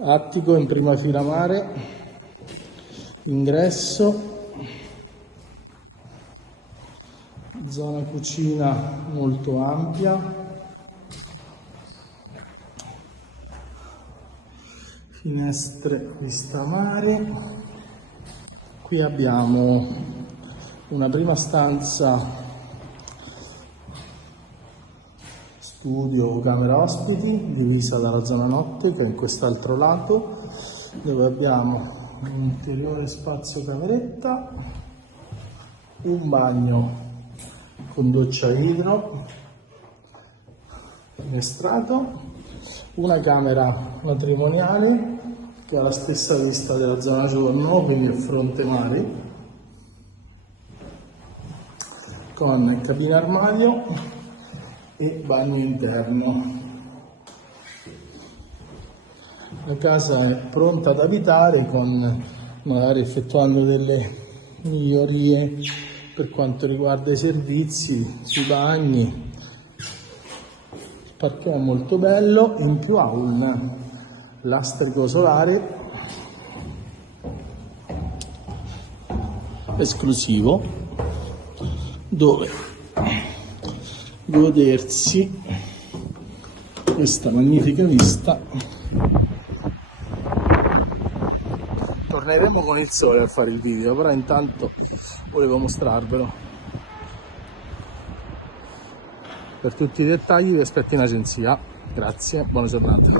attico in prima fila mare, ingresso, zona cucina molto ampia, finestre vista mare. Qui abbiamo una prima stanza studio camera ospiti divisa dalla zona notte, che è in quest'altro lato, dove abbiamo un ulteriore spazio cameretta, un bagno con doccia idro finestrato, una camera matrimoniale che ha la stessa vista della zona giorno, quindi è fronte mare, con cabina armadio e bagno interno. La casa è pronta ad abitare, con magari effettuando delle migliorie per quanto riguarda i servizi sui bagni. Il parquet è molto bello, in più ha un lastrico solare esclusivo dove godersi questa magnifica vista. Torneremo con il sole a fare il video, però intanto volevo mostrarvelo. Per tutti i dettagli vi aspetto in agenzia. Grazie, buona giornata.